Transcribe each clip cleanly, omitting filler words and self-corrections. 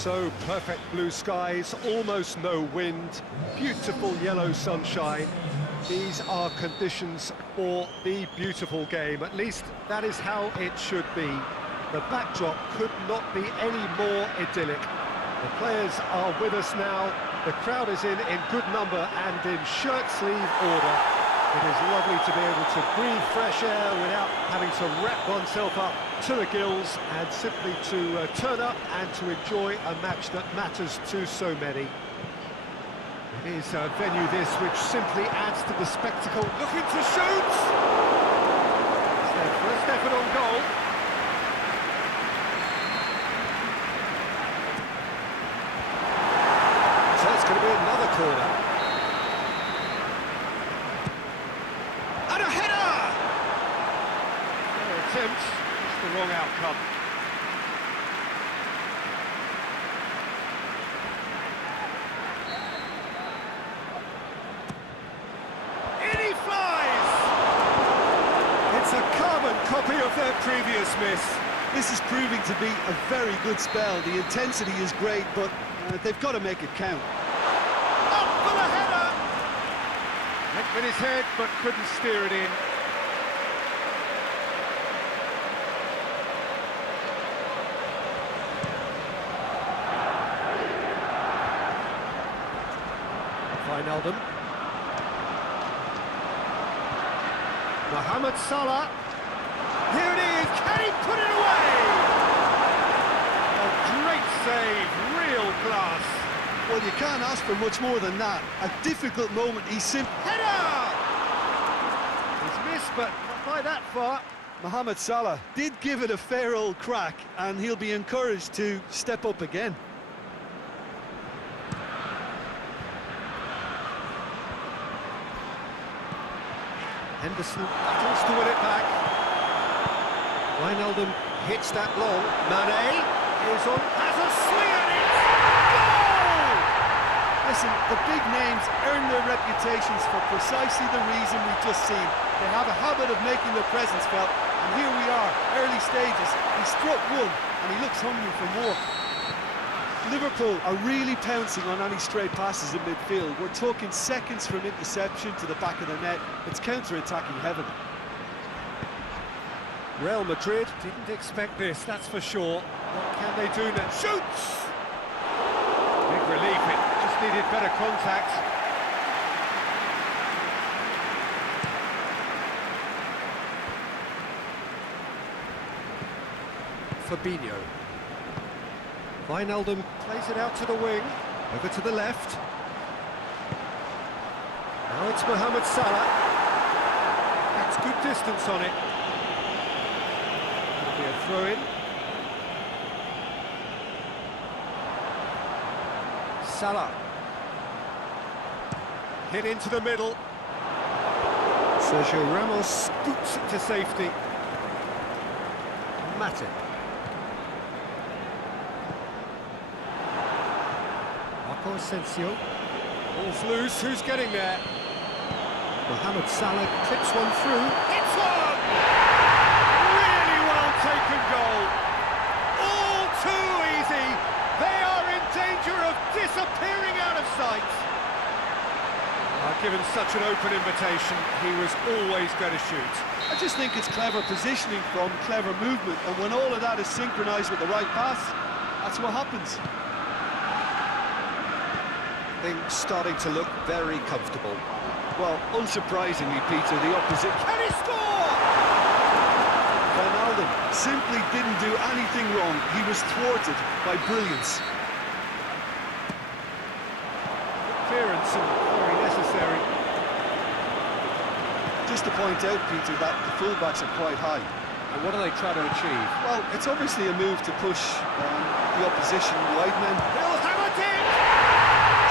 So perfect blue skies, almost no wind, beautiful yellow sunshine. These are conditions for the beautiful game. At least that is how it should be. The backdrop could not be any more idyllic. The players are with us now. The crowd is in good number and in shirt-sleeve order. It is lovely to be able to breathe fresh air without having to wrap oneself up to the gills and simply to turn up and to enjoy a match that matters to so many. It is a venue this which simply adds to the spectacle. Looking to shoot! Stefan on goal. So it's going to be another corner. And a header! Their attempt, just the wrong outcome. In he flies! It's a carbon copy of their previous miss. This is proving to be a very good spell. The intensity is great, but they've got to make it count. Up for the header! Went with his head, but couldn't steer it in. Wijnaldum. Mohamed Salah. Here it is, can he put it away? A great save, real class. Well, you can't ask for much more than that. A difficult moment, he's simply... Header! He's missed, but not by that far. Mohamed Salah did give it a fair old crack, and he'll be encouraged to step up again. Henderson battles to win it back. Wijnaldum hits that long. Mane is on, has a swing at it! Goal! Listen, the big names earn their reputations for precisely the reason we've just seen. They have a habit of making their presence felt, and here we are, early stages. He struck one, and he looks hungry for more. Liverpool are really pouncing on any stray passes in midfield. We're talking seconds from interception to the back of the net. It's counter-attacking heaven. Real Madrid didn't expect this, that's for sure. What can they do now? Shoots! Big relief, it just needed better contact. Fabinho. Wijnaldum plays it out to the wing, over to the left. Now it's Mohamed Salah. That's good distance on it. It'll be a throw-in. Salah. Hit into the middle. Sergio Ramos scoots it to safety. Matip. Marco Asensio. Ball's loose, who's getting there? Mohamed Salah clips one through. Hits one! Really well taken goal. All too easy. They are in danger of disappearing out of sight. Given such an open invitation, he was always going to shoot. I just think it's clever positioning from clever movement, and when all of that is synchronised with the right pass, that's what happens. Things starting to look very comfortable. Well, unsurprisingly, Peter, the opposite... Can he score? Wijnaldum simply didn't do anything wrong. He was thwarted by brilliance. Clearance and very necessary. Just to point out, Peter, that the fullbacks are quite high. And what are they trying to achieve? Well, it's obviously a move to push the opposition wide men. He'll have it in!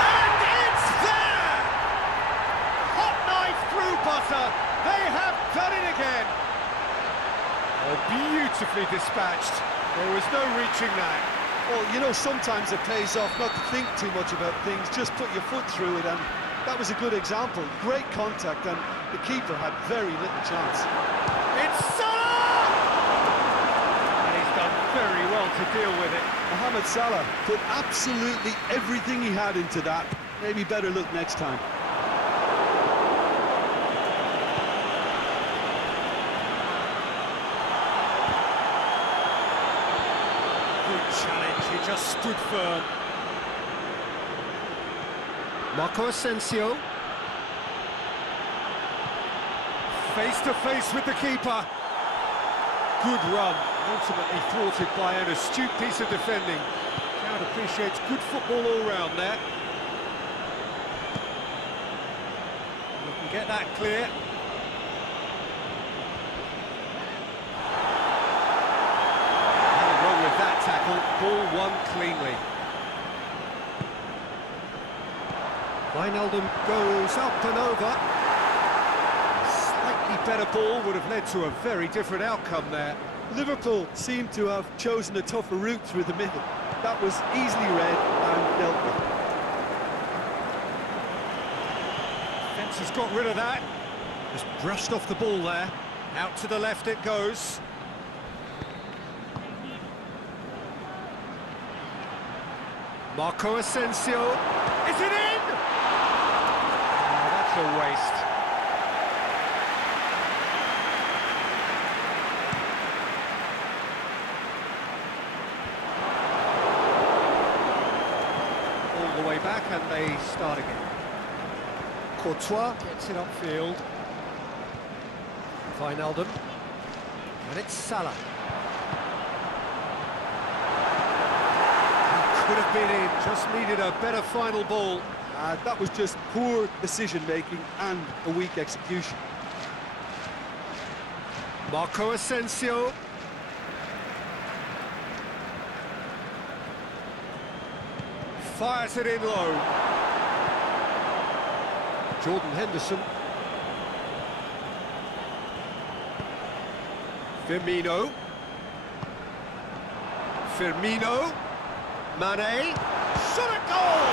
And it's there! Hot knife through butter. They have done it again. Oh, beautifully dispatched. There was no reaching that. Well, you know, sometimes it pays off not to think too much about things, just put your foot through it, and that was a good example. Great contact, and the keeper had very little chance. It's Salah! And he's done very well well to deal with it. Mohamed Salah put absolutely everything he had into that. Maybe better look next time. Good challenge, he just stood firm. Marco Asensio. Face to face with the keeper. Good run, ultimately thwarted by an astute piece of defending. Crowd appreciates good football all round there. We can get that clear. Nothing wrong with that tackle, ball won cleanly. Wijnaldum goes up and over. Better ball would have led to a very different outcome there. Liverpool seem to have chosen a tougher route through the middle. That was easily read and dealt with. Defence has got rid of that. Just brushed off the ball there. Out to the left it goes. Marco Asensio. Is it in? Oh, that's a waste. The way back and they start again. Courtois gets it upfield. Wijnaldum. And it's Salah. He could have been in, just needed a better final ball. That was just poor decision-making and a weak execution. Marco Asensio. Fires it in low. Jordan Henderson. Firmino. Mane. Shot at goal!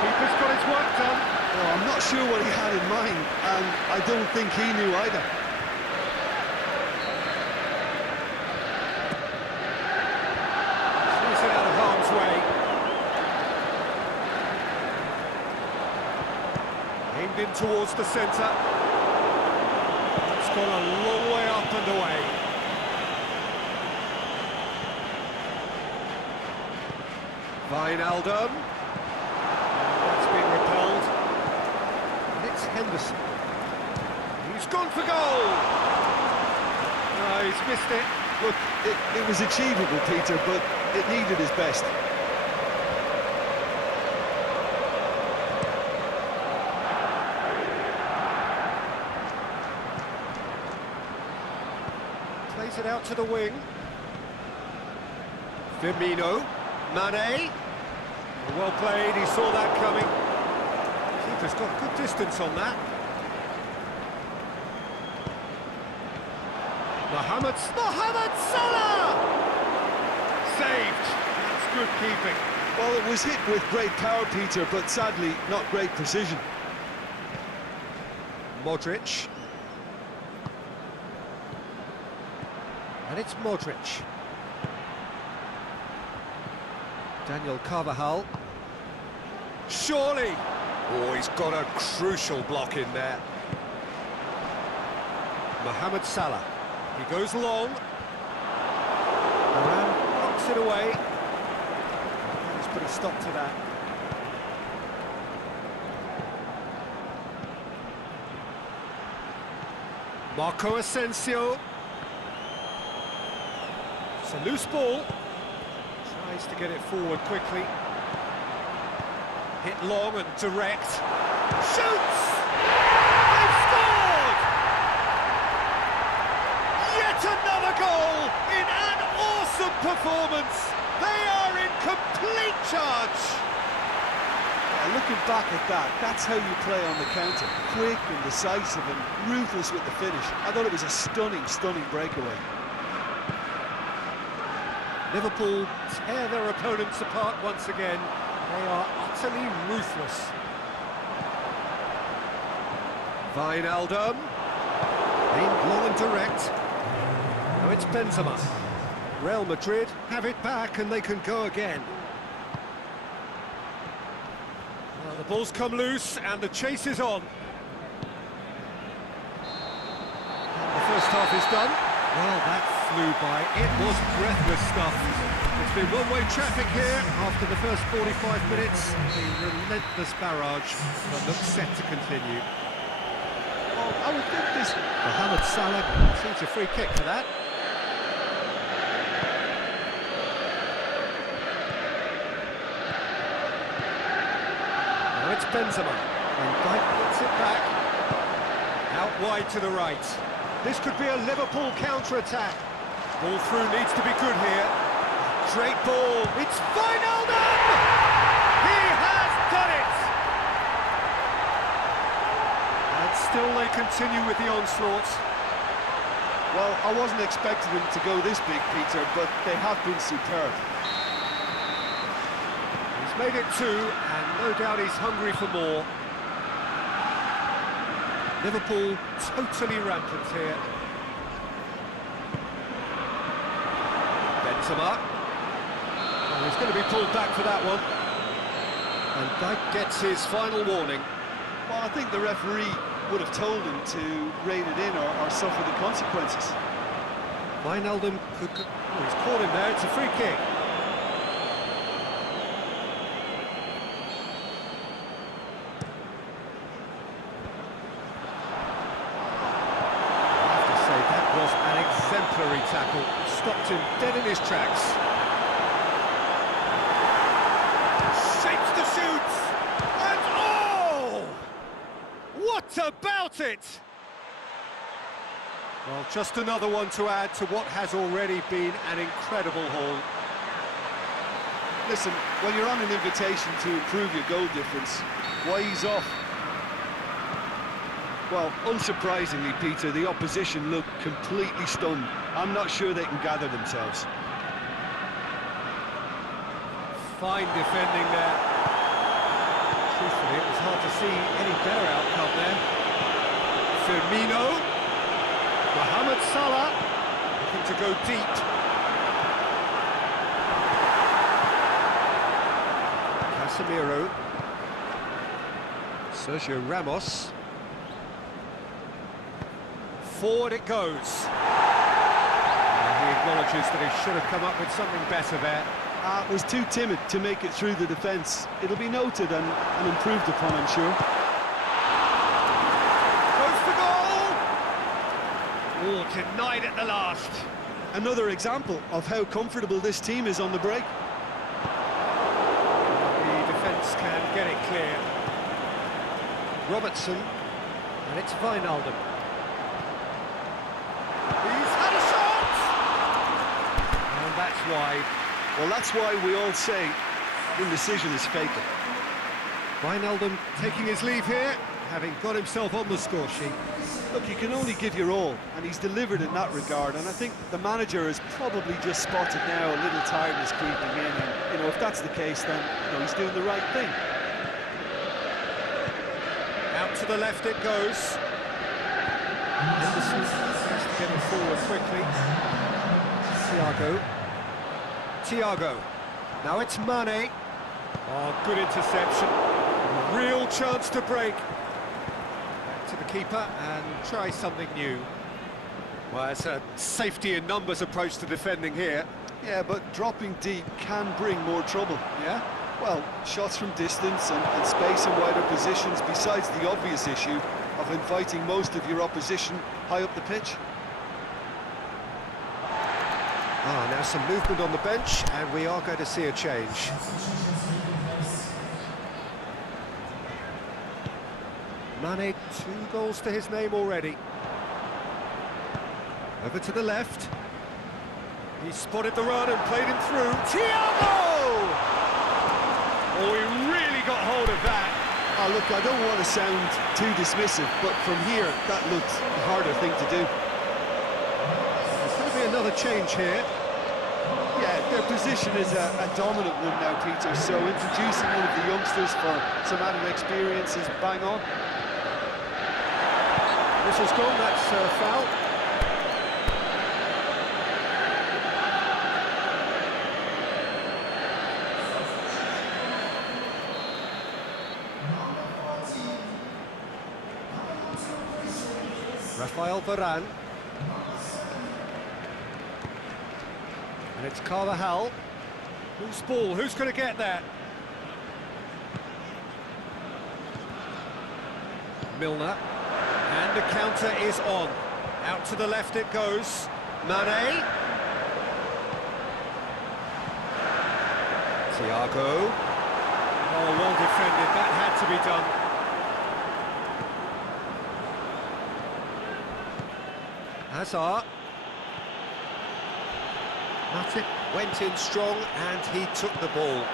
Keeper's got his work done. Oh, I'm not sure what he had in mind, and I don't think he knew either. Aimed in towards the centre. It's gone a long way up and away. Wijnaldum. That's been repelled. And it's Henderson. He's gone for goal. No, he's missed it. Look, it was achievable, Peter, but it needed his best. Plays it out to the wing. Firmino. Mane. Well played, he saw that coming. Keeper's got good distance on that. Mohamed Salah! Saved. That's good keeping. Well, it was hit with great power, Peter, but sadly, not great precision. Modric. And it's Modric. Daniel Carvajal. Surely! Oh, he's got a crucial block in there. Mohamed Salah. He goes long. Varane knocks it away. Let's put a stop to that. Marco Asensio. It's a loose ball. Tries to get it forward quickly. Hit long and direct. Shoots! They've scored! Yet another goal in an awesome performance. They are in complete charge. Looking back at that, that's how you play on the counter. Quick and decisive and ruthless with the finish. I thought it was a stunning, stunning breakaway. Liverpool tear their opponents apart once again. They are utterly ruthless. Wijnaldum. Aimed long and direct. Now it's Benzema. Real Madrid have it back and they can go again. Well, the ball's come loose and the chase is on. And the first half is done. Well, that flew by. It was breathless stuff. It's been one-way traffic here after the first 45 minutes. The relentless barrage that looks set to continue. Oh, I would think this... Mohamed Salah sees a free kick for that. Now it's Benzema. And Dijk gets it back. Out wide to the right. This could be a Liverpool counter-attack. Ball through needs to be good here. Great ball. It's Wijnaldum! He has done it! And still they continue with the onslaught. Well, I wasn't expecting them to go this big, Peter, but they have been superb. He's made it two, and no doubt he's hungry for more. Liverpool totally rampant here. Benzema. Oh, he's going to be pulled back for that one. And Dijk gets his final warning. Well, I think the referee would have told him to rein it in or suffer the consequences. Wijnaldum could... Oh, he's caught him there, it's a free kick. I have to say, that was an exemplary tackle. Stopped him dead in his tracks. Shapes the shoots! And oh! What about it? Well, just another one to add to what has already been an incredible haul. Listen, when you're on an invitation to improve your goal difference, why ease off? Well, unsurprisingly, Peter, the opposition look completely stunned. I'm not sure they can gather themselves. Fine defending there. Truthfully, it was hard to see any better outcome there. Firmino. Mohamed Salah looking to go deep. Casemiro. Sergio Ramos. Forward it goes. And he acknowledges that he should have come up with something better there. Was too timid to make it through the defence. It'll be noted and improved upon, I'm sure. Goes for goal! Oh, denied at the last. Another example of how comfortable this team is on the break. The defence can get it clear. Robertson, and it's Wijnaldum. He's had a shot! And that's wide. Well, that's why we all say indecision is fatal. Wijnaldum taking his leave here, having got himself on the score sheet. Look, you can only give your all, and he's delivered in that regard, and I think the manager has probably just spotted now a little tiredness creeping in, and, if that's the case, then, he's doing the right thing. Out to the left it goes. Henderson has to get it forward quickly. Thiago. Now it's Mane. Oh, good interception. Real chance to break. Back to the keeper and try something new. Well, it's a safety in numbers approach to defending here. Yeah, but dropping deep can bring more trouble. Yeah? Well, shots from distance and space in wider positions, besides the obvious issue of inviting most of your opposition high up the pitch. Now some movement on the bench, and we are going to see a change. Mane, 2 goals to his name already. Over to the left. He spotted the run and played him through. Thiago! Oh, he really got hold of that. Oh, look, I don't want to sound too dismissive, but from here, that looked the harder thing to do. There's going to be another change here. Yeah, their position is a dominant one now, Peter, so introducing one of the youngsters for some added experience is bang on. Whistle's gone, that's foul. Rafael Varane. And it's Carvajal. Who's ball? Who's going to get that? Milner. And the counter is on. Out to the left it goes. Mane. Thiago. Oh, well defended. That had to be done. Hazard. Matip went in strong and he took the ball.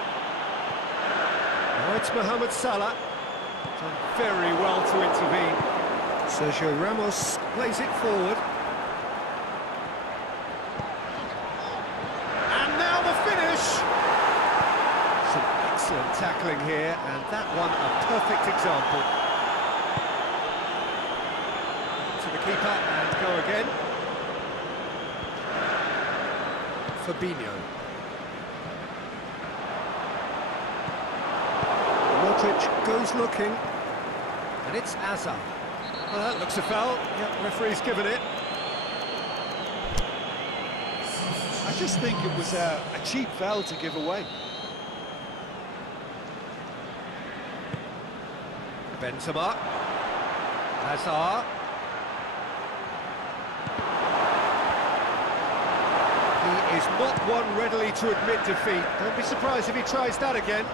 Now it's Mohamed Salah. Done very well to intervene. Sergio Ramos plays it forward. And now the finish! Some excellent tackling here, and that one a perfect example. To the keeper and go again. Fabinho. Modric goes looking, and it's Hazard. Well, that looks a foul. Yep, referee's given it. I just think it was a cheap foul to give away. Benzema. Hazard. He is not one readily to admit defeat. Don't be surprised if he tries that again.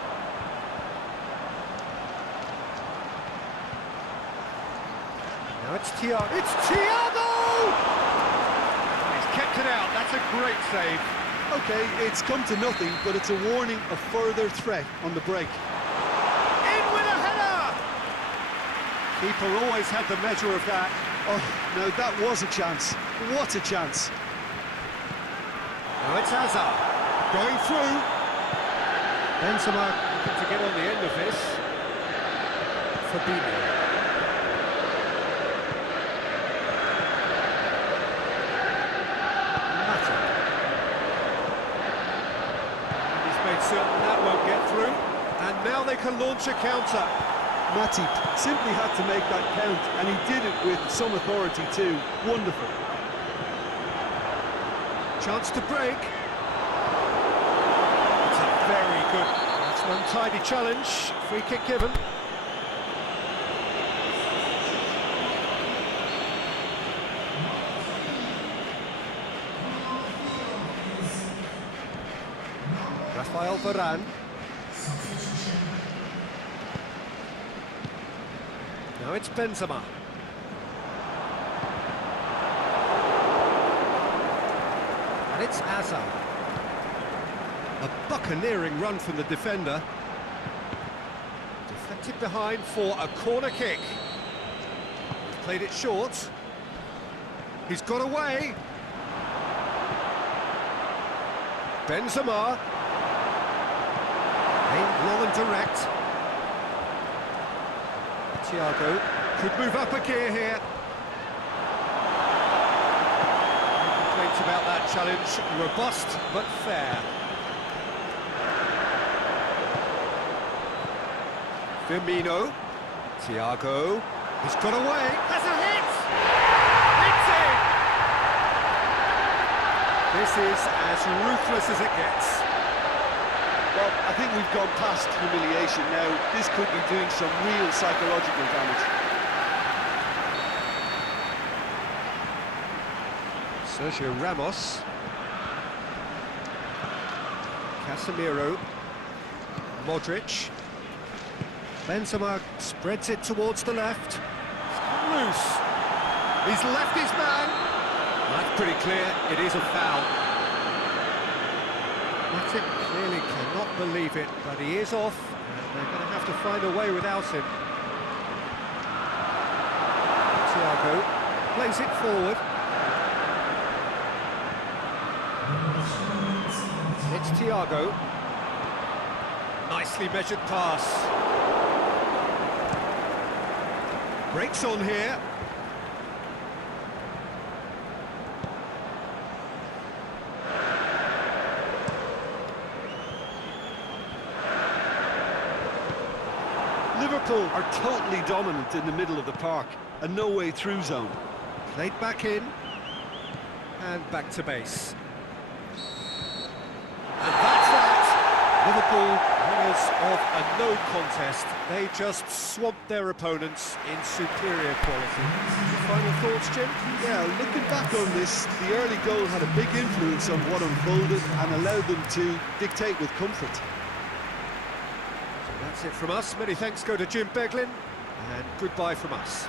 Now it's Thiago. It's Thiago! He's kept it out. That's a great save. Okay, it's come to nothing, but it's a warning of further threat on the break. In with a header! Keeper always had the measure of that. Oh, no, that was a chance. What a chance. Now it's Hazard. Going through. Benzema looking to get on the end of this. Fabinho. Certain that won't get through, and now they can launch a counter. Matip simply had to make that count, and he did it with some authority too. Wonderful. Chance to break. It's a very good, that's an untidy challenge. Free kick given. Rafael Varane. Now it's Benzema. And it's Hazard. A buccaneering run from the defender. Deflected behind for a corner kick. Played it short. He's got away. Benzema. Aimed long and direct. Thiago could move up a gear here. No complaints about that challenge. Robust but fair. Firmino. Thiago. He's got away. Has a hit! It's in! This is as ruthless as it gets. Well, I think we've gone past humiliation now. This could be doing some real psychological damage. Sergio Ramos. Casemiro. Modric. Benzema spreads it towards the left. It's come loose. He's left his man. That's pretty clear. It is a foul. Matip clearly cannot believe it, but he is off, and they're going to have to find a way without him. Thiago plays it forward. It's Thiago. Nicely measured pass. Breaks on here. Liverpool are totally dominant in the middle of the park, a no-way-through zone. Played back in. And back to base. And that's that. Liverpool, winners of a no contest. They just swamped their opponents in superior quality. Your final thoughts, Jim? Yeah, looking back on this, the early goal had a big influence on what unfolded and allowed them to dictate with comfort. So that's it from us. Many thanks go to Jim Beglin, and goodbye from us.